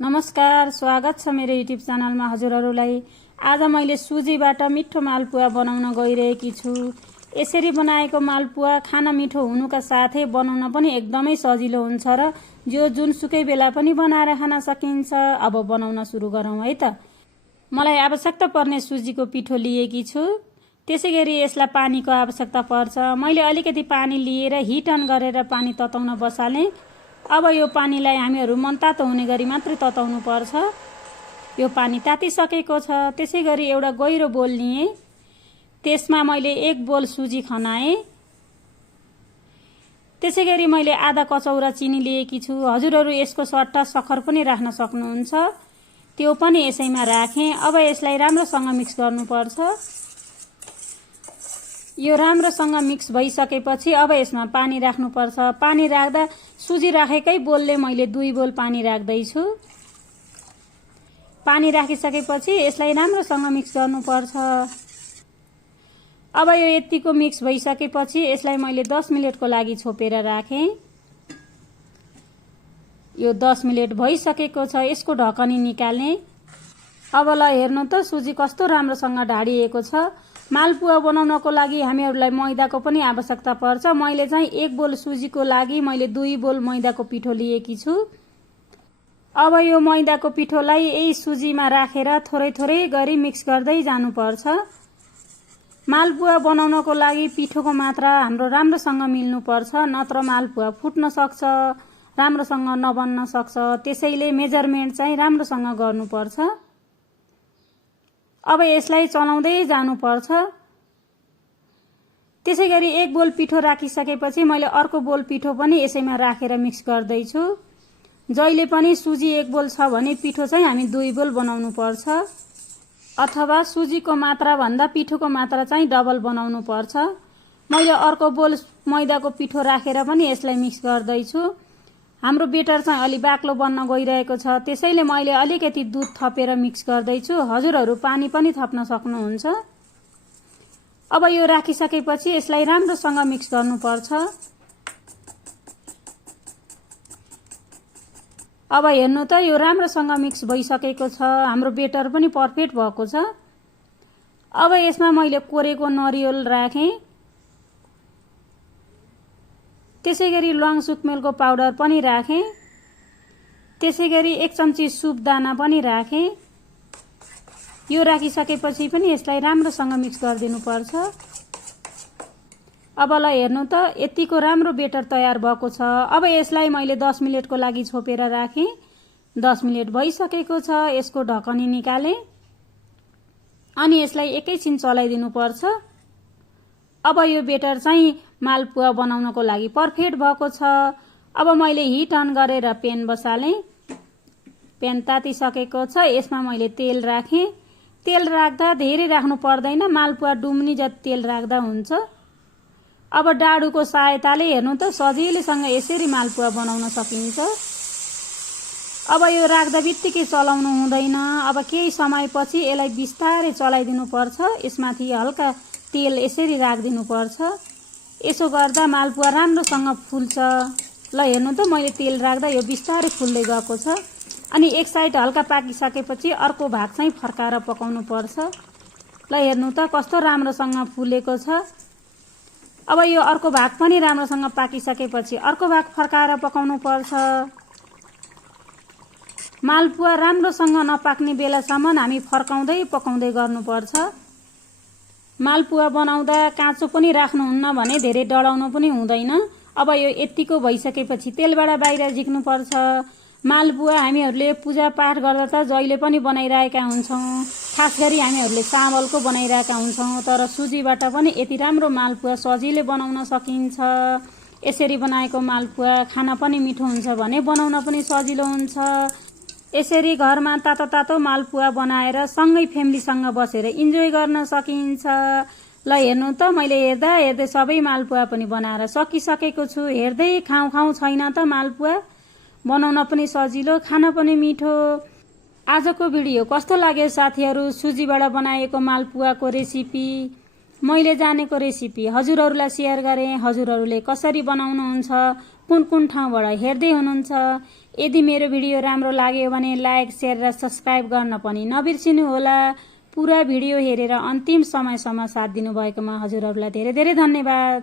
नमस्कार, स्वागत छ मेरो युट्युब च्यानलमा हजुरहरूलाई। आज मैले सुजीबाट मिठो मालपुवा बनाउन गइरहेकी छु। यसरी बनाएको मालपुवा खान मिठो हुनुका साथै बनाउन पनि एकदमै सजिलो हुन्छ र जो जुनसुकै बेला पनि बनाएर खान सकिन्छ। अब बनाउन सुरु गरौँ है त। मलाई आवश्यकता पर्ने सुजीको पिठो लिएकी छु। त्यसैगरी यसलाई पानीको आवश्यकता पर्छ। मैले अलिकति पानी लिएर हिट अन गरेर पानी तताउन बसालेँ। अब यो पानीलाई हामीहरू मनतातो हुने गरी मात्रै तताउनु पर्छ। यो पानी तातिसकेको छ। त्यसैगरी एउटा गहिरो बोल लिएँ। त्यसमा मैले 1 बोल सुजी खनाएँ। त्यसैगरी मैले आधा कचौरा चिनी लिएकी छु। हजुरहरू यसको सट्टा सक्खर पनि राख्न सक्नुहुन्छ। त्यो पनि यसैमा राखेँ। अब यसलाई राम्रोसँग मिक्स गर्नुपर्छ। यो राम्रोसँग मिक्स भइसकेपछि अब यसमा पानी राख्नुपर्छ। पानी राख्दा सुजी राखेकै बोलले मैले 2 बोल पानी राख्दैछु। पानी राखिसकेपछि यसलाई राम्रोसँग मिक्स गर्नुपर्छ। अब यो यतिको मिक्स भइसकेपछि यसलाई मैले 10 मिनेटको लागि छोपेर राखेँ। यो 10 मिनेट भइसकेको छ। यसको ढकनी निकाल्ने। अब ल हेर्नु त सुजी कस्तो राम्रोसँग ढाडिएको छ। मालपुवा बनाउनको लागि हामीहरूलाई मैदाको पनि आवश्यकता पर्छ। मैले चाहिँ 1 बोल सुजीको लागि मैले 2 बोल मैदाको पिठो लिएकी छु। अब यो मैदाको पिठोलाई यही सुजीमा राखेर थोरै थोरै गरी मिक्स गर्दै जानुपर्छ। मालपुवा बनाउनको लागि पिठोको मात्रा हाम्रो राम्रोसँग मिल्नुपर्छ, नत्र मालपुवा फुट्न सक्छ, राम्रोसँग नबन्न सक्छ। त्यसैले मेजरमेन्ट चाहिँ राम्रोसँग गर्नुपर्छ। अब यसलाई चलाउँदै जानुपर्छ। त्यसैगरी 1 बोल पिठो राखिसकेपछि मैले अर्को बोल पिठो पनि यसैमा राखेर मिक्स गर्दैछु। जहिले पनि सुजी 1 बोल छ भने पिठो चाहिँ हामी 2 बोल बनाउनु पर्छ, अथवा सुजीको मात्रा भन्दा पिठोको मात्रा चाहिँ डबल बनाउनु पर्छ। मैले अर्को बोल मैदाको पिठो राखेर पनि यसलाई मिक्स गर्दैछु। हाम्रो बेटर चाहिँ अलि बाक्लो बन्न गइरहेको छ। त्यसैले मैले अलिकति दुध थपेर मिक्स गर्दैछु। हजुरहरू पानी पनि थप्न सक्नुहुन्छ। अब यो राखिसकेपछि यसलाई राम्रोसँग मिक्स गर्नुपर्छ। अब हेर्नु त यो राम्रोसँग मिक्स भइसकेको छ। हाम्रो बेटर पनि पर्फेक्ट भएको छ। अब यसमा मैले कोरेको नरिवल राखेँ। त्यसैगरी ल्वाङ सुकमेलको पाउडर पनि राखेँ। त्यसैगरी 1 चम्ची सुप दाना पनि राखेँ। यो राखिसकेपछि पनि यसलाई राम्रोसँग मिक्स गरिदिनुपर्छ। अब ल हेर्नु त यतिको राम्रो बेटर तयार भएको छ। अब यसलाई मैले 10 मिनेटको लागि छोपेर राखेँ। 10 मिनेट भइसकेको छ। यसको ढकनी निकालेँ अनि यसलाई एकैछिन चलाइदिनुपर्छ। अब यो बेटर चाहिँ मालपुवा बनाउनको लागि पर्फेक्ट भएको छ। अब मैले हिट अन गरेर पेन बसालेँ। पेन तातिसकेको छ। यसमा मैले तेल राखेँ। तेल राख्दा धेरै राख्नु पर्दैन, मालपुवा डुम्नी जति तेल राख्दा हुन्छ। अब डाडुको सहायताले हेर्नु त सजिलैसँग यसरी मालपुवा बनाउन सकिन्छ। अब यो राख्दा बित्तिकै चलाउनु हुँदैन। अब केही समयपछि यसलाई बिस्तारै चलाइदिनु पर्छ। यसमाथि हल्का तेल यसरी राखिदिनु पर्छ। यसो गर्दा मालपुवा राम्रोसँग फुल्छ। ल हेर्नु त मैले तेल राख्दा यो बिस्तारै फुल्दै गएको छ। अनि एक साइड हल्का पाकिसकेपछि अर्को भाग चाहिँ फर्काएर पकाउनु पर्छ। ल हेर्नु त कस्तो राम्रोसँग फुलेको छ। अब यो अर्को भाग पनि राम्रोसँग पाकिसकेपछि अर्को भाग फर्काएर पकाउनु पर्छ। मालपुवा राम्रोसँग नपाक्ने बेलासम्म हामी फर्काउँदै पकाउँदै गर्नुपर्छ। मालपुवा बनाउँदा काँचो पनि राख्नुहुन्न भने धेरै डढाउनु पनि हुँदैन। अब यो यतिको भइसकेपछि तेलबाट बाहिर झिक्नुपर्छ। मालपुवा हामीहरूले पूजापाठ गर्दा त जहिले पनि बनाइरहेका हुन्छौँ। खास गरी हामीहरूले चामलको बनाइरहेका हुन्छौँ। तर सुजीबाट पनि यति राम्रो मालपुवा सजिलै बनाउन सकिन्छ। यसरी बनाएको मालपुवा खान पनि मिठो हुन्छ भने बनाउन पनि सजिलो हुन्छ। यसरी घरमा तातो तातो मालपुवा बनाएर सँगै फ्यामिलीसँग बसेर इन्जोय गर्न सकिन्छ। ल हेर्नु त मैले हेर्दा हेर्दै सबै मालपुवा पनि बनाएर सकिसकेको छु। हेर्दै खाउँ छैन त मालपुवा। बनाउन पनि सजिलो, खान पनि मिठो। आजको भिडियो कस्तो लाग्यो साथीहरू? सुजीबाट बनाएको मालपुवाको रेसिपी, मैले जानेको रेसिपी हजुरहरूलाई सेयर गरेँ। हजुरहरूले कसरी बनाउनुहुन्छ, कुन कुन ठाउँबाट हेर्दै हुनुहुन्छ, यदि मेरो भिडियो राम्रो लाग्यो भने लाइक, शेयर र सब्स्क्राइब गर्न पनि नबिर्सिनुहोला। पुरा भिडियो हेरेर अन्तिम समयसम्म साथ दिनुभएकोमा हजुरहरूलाई धेरै धेरै धन्यवाद।